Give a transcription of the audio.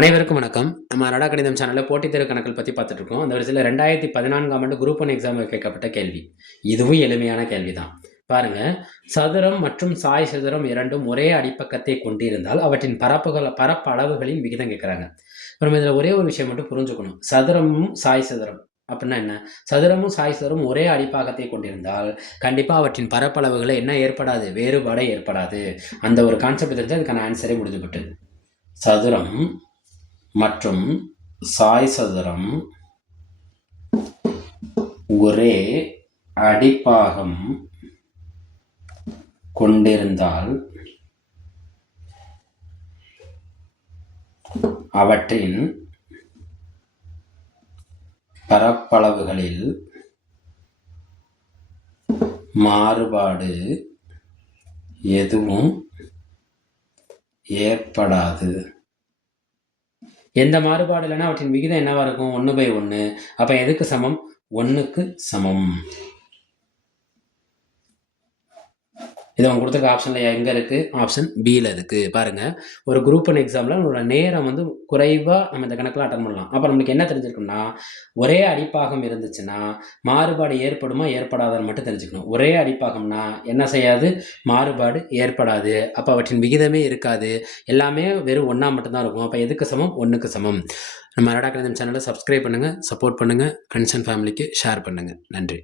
அனைவருக்கும் வணக்கம். நம்ம அரடா கணிதம் சேனல்ல போட்டித் தேர்வு கணக்குகள் பத்தி பார்த்துட்டு இருக்கோம். அந்த வரிசையில 2014ஆம் ஆண்டு குரூப் 1 எக்ஸாம்ல கேட்கப்பட்ட கேள்வி. இதுவும் எளிமையான கேள்விதான். பாருங்க, சதுரம் மற்றும் சாய் சதுரம் இரண்டும் ஒரே அடிப்பக்கத்தை கொண்டிருந்தால் அவற்றின் பரப்பளவுகளின் விகிதம் கேட்கறாங்க. நம்ம இதுல ஒரே ஒரு விஷயம் மட்டும் புரிஞ்சுக்கணும். சதுரமும் சாய் சதுரம் அப்படின்னா என்ன? சதுரமும் சாய் சதுரமும் ஒரே அடிப்பாகத்தை கொண்டிருந்தால் கண்டிப்பா அவற்றின் பரப்பளவுகளை என்ன ஏற்படாது? வேறுபாடே ஏற்படாது. அந்த ஒரு கான்செப்ட் தெரிஞ்சா அதுக்கான ஆன்சரே முடிஞ்சு போட்டு. சதுரம் மற்றும் சாய் சதுரம் ஒரே அடிப்பாகம் கொண்டிருந்தால் அவற்றின் பரப்பளவுகளில் மாறுபாடு எதுவும் ஏற்படாது. எந்த மாறுபாடு இல்லைன்னா அவற்றின் விகிதம் என்னவா இருக்கும்? 1/1. அப்ப எதுக்கு சமம்? 1க்கு சமம். இது அவங்க கொடுத்துருக்க ஆப்ஷன்ல எங்க இருக்கு? ஆப்ஷன் பியில் இருக்கு. பாருங்க, ஒரு குரூப் 1 எக்ஸாம்ல நம்மளோட நேரம் குறைவா நம்ம இந்த கணக்கெல்லாம் அட்டன் பண்ணலாம். அப்ப நம்மளுக்கு என்ன தெரிஞ்சிருக்கும்னா, ஒரே அடிப்பாகம் இருந்துச்சுன்னா மாறுபாடு ஏற்படுமா ஏற்படாதான்னு மட்டும் தெரிஞ்சுக்கணும். ஒரே அடிப்பாகம்னா என்ன செய்யாது? மாறுபாடு ஏற்படாது. அப்ப அவற்றின் விகிதமே இருக்காது. எல்லாமே வெறும் 1 மட்டும்தான் இருக்கும். அப்ப எதுக்கு சமம்? 1க்கு சமம். நம்ம அரடா கணிதம் சேனலை சப்ஸ்கிரைப் பண்ணுங்க, சப்போர்ட் பண்ணுங்க, ஃப்ரெண்ட்ஸ் அண்ட் ஃபேமிலிக்கு ஷேர் பண்ணுங்க. நன்றி.